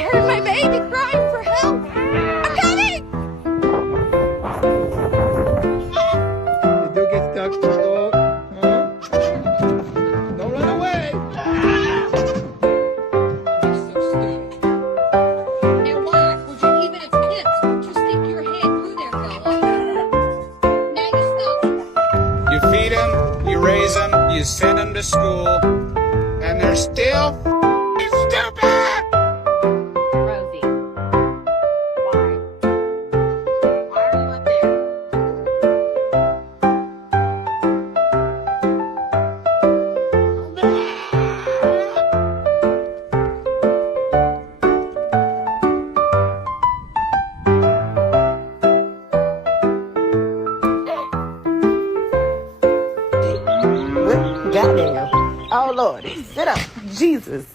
heard my baby crying for help. I'm coming! Did you get stuck to the door? Huh? Don't run away! You're so stupid. And why would you, even as kids, just stick your head through there, fella? Now you stuck. You feed them, you raise them, you send them to school, and they're still stupid! Rosie. Why? Why are you up there? Goddamn. Oh, Lord. Sit up. Jesus.